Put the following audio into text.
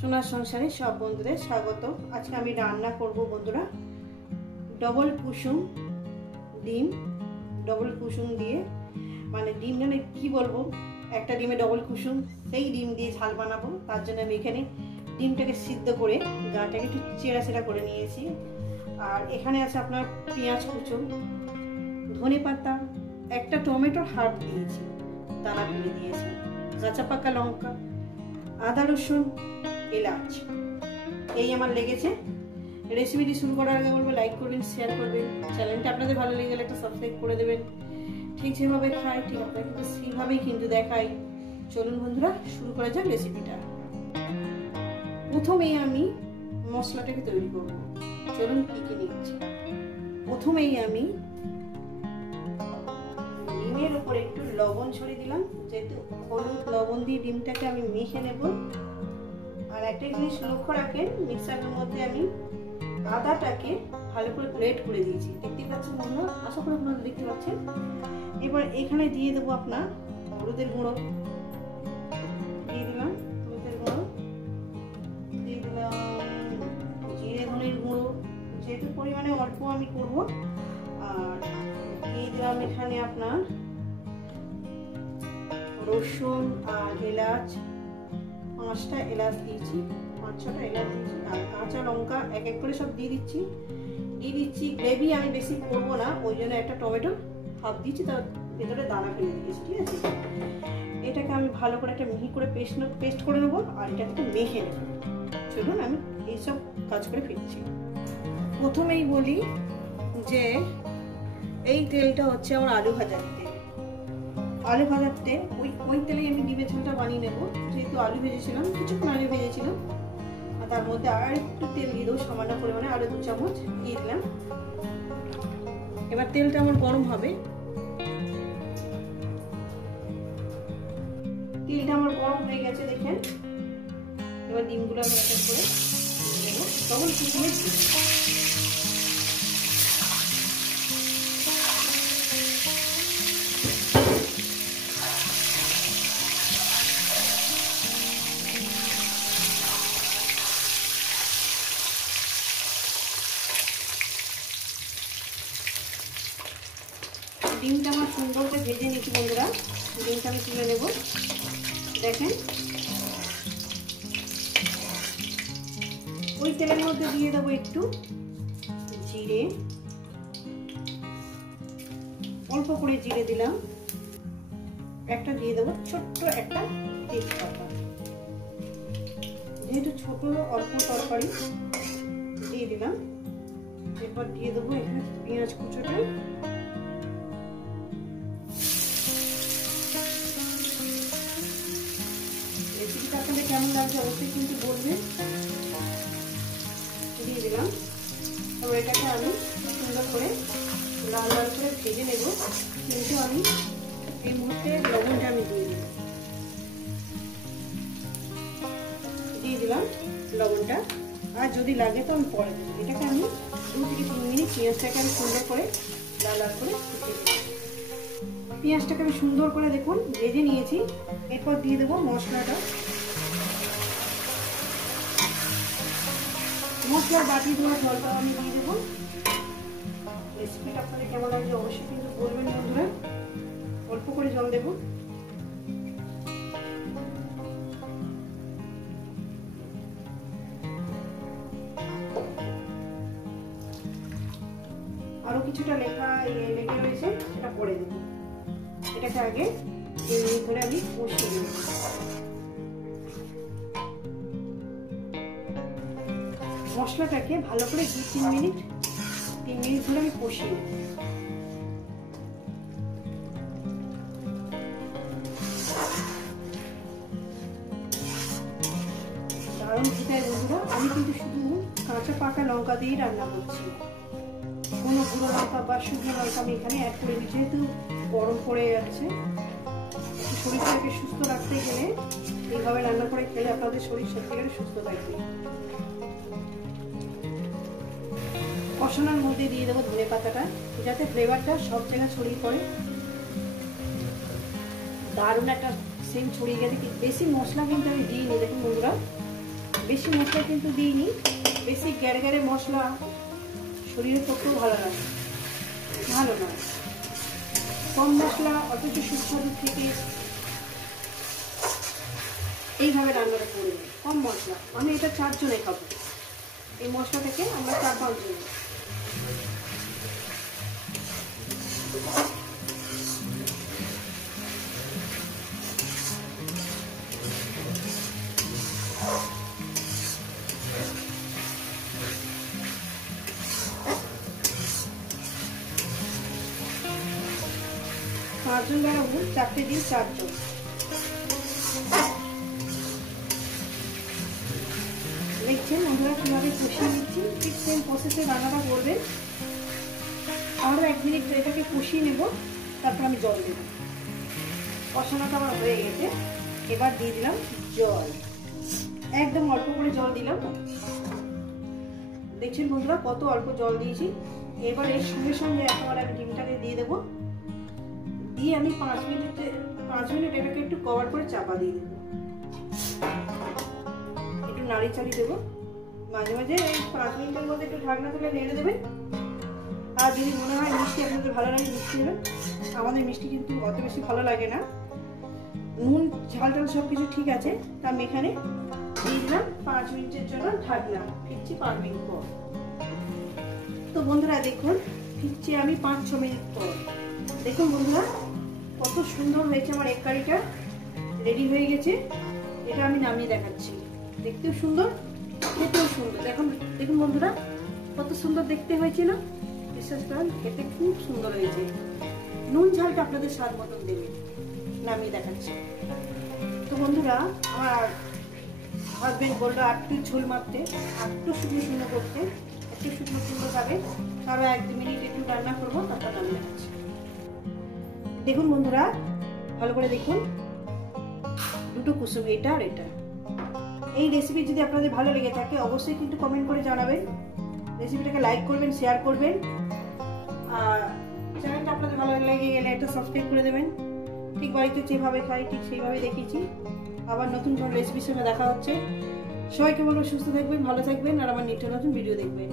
সোনার সংসারে সব বন্ধুদের স্বাগত। আজকে আমি রান্না করব বন্ধুরা ডবল কুসুম ডিম। ডবল কুসুম দিয়ে মানে ডিম মানে কি বলবো, একটা ডিমে ডবল কুসুম, সেই ডিম দিয়ে ঝাল বানাবো। তার জন্য আমি এখানে ডিমটাকে সিদ্ধ করে গাটাকে একটু চেরা চেরা করে নিয়েছি। আর এখানে আছে আপনার পেঁয়াজ কুচো, ধনে পাতা, একটা টমেটোর হাফ দিয়েছি, দানা ফেলে দিয়েছি, কাঁচা পাকা লঙ্কা, আদা রসুন, এলাচ, এই আমার লেগেছে। রেসিপিটি শুরু করার আগে বলবো লাইক করবেন, শেয়ার করবেন, চ্যানেলটা আপনাদের ভালো লেগে গেলে একটা সাবস্ক্রাইব করে দেবেন। ঠিক যেভাবে খাই ঠিক আপনারা কিন্তু সেইভাবেই কিন্তু দেখাই। চলুন বন্ধুরা শুরু করা যাক রেসিপিটা। প্রথমেই আমি মশলাটাকে তৈরি করব। চলুন কি কি নিচ্ছি। প্রথমেই আমি ডিমের উপরে একটু লবণ ছড়িয়ে দিলাম, যেহেতু হলুদ লবণ দিয়ে ডিমটাকে আমি মেখে নেব। আর একটা জিনিস লক্ষ্য রাখেন, মিক্সারের মধ্যে আমি আদাটাকে ভালো করে গ্রেট করে দিয়েছি, দেখতে পাচ্ছেন বন্ধুরা, আশা করি আপনারা দেখতে পাচ্ছেন। এবার এখানে দিয়ে দেবো আপনার হলুদের গুঁড়ো, দিয়ে দিলাম হলুদের গুঁড়ো, দিয়ে দিলাম জিরে ধনের গুঁড়ো, যেহেতু পরিমাণে অল্প আমি করব। আর দিয়ে দিলাম এখানে আপনার রসুন আর এলাচ, 5টা এলাচ দিয়েছি, 5-6টা এলাচ দিয়েছি। আর কাঁচা লঙ্কা এক এক করে সব দিয়ে দিচ্ছি। গ্রেভি আমি বেশি করবো না, ওই জন্য একটা টমেটো হাফ দিয়েছি, তার ভেতরে দানা ফেলে দিয়েছি। ঠিক আছে, এটাকে আমি ভালো করে একটা মিহি করে পেস্ট করে নেবো। আর এটাকে মেখে নেবো। চলুন আমি এইসব কাজ করে ফিরছি। প্রথমেই বলি যে এই তেলটা হচ্ছে আমার আলু ভাজার তেল। আলু ভাজার তেল, ওই তেলেই আমি ডিমের ঝোলটা বানিয়ে নেবো। যেহেতু আলু ভেজেছিলাম, কিছুক্ষণ আলু ভেজেছিলাম, আর তার মধ্যে আর একটু তেল দিয়ে দেবো, সামান্য পরিমাণে আরো 2 চামচ দিয়ে দিলাম। এবার তেলটা আমার গরম হবে। তেলটা আমার গরম হয়ে গেছে দেখেন। এবার ডিমগুলো আমি এক এক করে দেবো, তখন কুসুমের ডিম। ডিমটা আমার সুন্দর করে ভেজে নিচ্ছি বন্ধুরা। ডিমটা আমি তুলে নেব। দেখেন ওই তেলের মধ্যে দিয়ে দেবো একটু জিরে, অল্প করে জিরে দিলাম। একটা দিয়ে দেবো ছোট্ট একটা তেজপাতা, যেহেতু ছোট অল্প তরকারি দিয়ে দিলাম। এরপর দিয়ে দেবো এখানে পেঁয়াজ কুচোটা। রেসিপিটা আপনাদের কেমন লাগছে অবশ্যই কিন্তু বলবেন। দিয়ে দিলাম। তবে এটাকে আমি সুন্দর করে লাল লাল করে ভেজে নেব, কিন্তু আমি এই মুহূর্তে লবণটা আমি দিয়ে দিলাম লবণটা। আর যদি লাগে তো আমি পরে দেবো। এটাকে আমি 2 থেকে 3 মিনিট পেঁয়াজটাকে আমি সুন্দর করে লাল লাল করে ভেজে নেব। পেঁয়াজটাকে আমি সুন্দর করে দেখুন ভেজে নিয়েছি। এরপর দিয়ে দেবো মশলাটা। মশলার বাটি ধোয়া জলটা আমি দিয়ে দেবো। রেসিপিটা আপনাদের কেমন লাগছে অবশ্যই কিন্তু বলবেন বন্ধুরা। অল্প করে জল দেবো। আরো কিছুটা লেগে রয়েছে, সেটা পরে দেবো। এটাকে আগে 3 মিনিট ধরে আমি কষিয়ে নেব। মশলাটাকে ভালো করে 3 মিনিট ধরে আমি কষিয়ে নেব। কারণ সেটাই বন্ধুরা, আমি কিন্তু শুধু কাঁচা পাকা লঙ্কা দিয়েই রান্না করছি, কোনো গুঁড়ো লঙ্কা বা শুকনো লঙ্কা আমি এখানে অ্যাড করিনি। যেহেতু গরম পড়ে যাচ্ছে, শরীরটাকে সুস্থ রাখতে গেলে এইভাবে রান্না করে খেলে আপনাদের শরীর সত্যিকারে সুস্থ থাকবে। কষানোর মধ্যে দিয়ে দেবো ধনে পাতাটা, যাতে ফ্লেভারটা সব জায়গায় ছড়িয়ে পড়ে। দারুণ একটা সেন্ট ছড়িয়ে গেছে। বেশি মশলা কিন্তু আমি দিইনি, দেখুন বন্ধুরা বেশি মশলা কিন্তু দিইনি, বেশি গ্যারে গ্যারে মশলা শরীরের পক্ষেও ভালো লাগে, ভালো নয়। কম মশলা অথচ সুস্বাদু থেকে এইভাবে রান্নাটা করবে, কম মশলা। আমি এটা 4 জনে খাবো, এই মশলা থেকে আমরা 4-5 জন। পাঁচজন বানাবো, 4টে দিন 4 জন। দেখছেন বন্ধুরা কীভাবে কষিয়ে নিচ্ছি, ঠিক সেম প্রসেসে রান্নাটা করবেন। আরও 1 মিনিট এটাকে কষিয়ে নেব, তারপর আমি জল দেব। কষানোটা আমার হয়ে গেছে, এবার দিয়ে দিলাম জল, একদম অল্প করে জল দিলাম। দেখছেন বন্ধুরা কত অল্প জল দিয়েছি। এবার এর সঙ্গে সঙ্গে এখন আমি ডিমটাকে দিয়ে দেবো, দিয়ে আমি 5 মিনিট এটাকে একটু কভার করে চাপা দিয়ে দেবো। একটু নাড়ি চাড়ি দেবো মাঝে মাঝে, এই 5 মিনিটের মধ্যে একটু ঢাকনা তুলে নেড়ে দেবেন। আর যদি মনে হয় মিষ্টি আপনাদের ভালো লাগে মিষ্টি দেবেন, আমাদের মিষ্টি কিন্তু অত বেশি ভালো লাগে না। নুন ঝাল টাল সব কিছু ঠিক আছে, তা আমি এখানে দিয়ে দিলাম 5 মিনিটের জন্য ঢাকনা। ফিরছি 5 মিনিট পর। তো বন্ধুরা দেখুন ফিরছি আমি 5-6 মিনিট পর। দেখুন বন্ধুরা কত সুন্দর হয়েছে আমার এগ কারিটা, রেডি হয়ে গেছে। এটা আমি নামিয়ে দেখাচ্ছি, দেখতেও সুন্দর খেতেও সুন্দর। দেখুন বন্ধুরা কত সুন্দর দেখতে হয়েছে না, বিশ্বাস করেন খেতে খুব সুন্দর হয়েছে। নুন ঝালটা আপনাদের স্বাদ মতন দেবেন। নামিয়ে দেখাচ্ছি। তো বন্ধুরা আমার হাজবেন্ড বললো একটু ঝোল মারতে, একটু শুকনো শুকনো করতে, একটু শুকনো শুকনো যাবে, আরও 1-2 মিনিট একটু রান্না করবো, তারপর নামিয়ে দেখাচ্ছি। দেখুন বন্ধুরা ভালো করে দেখুন, দুটো কুসুম, এটা আর এটা। এই রেসিপি যদি আপনাদের ভালো লেগে থাকে অবশ্যই কিন্তু কমেন্ট করে জানাবেন, রেসিপিটাকে লাইক করবেন, শেয়ার করবেন, আর চ্যানেলটা আপনাদের ভালো লেগে গেলে একটা সাবস্ক্রাইব করে দেবেন। ঠিক বাড়িতে যেভাবে খাই ঠিক সেইভাবে দেখিয়েছি। আবার নতুন কোনো রেসিপির সঙ্গে দেখা হচ্ছে। সবাইকে বলবো সুস্থ থাকবেন, ভালো থাকবেন, আর আমার নিত্য নতুন ভিডিও দেখবেন।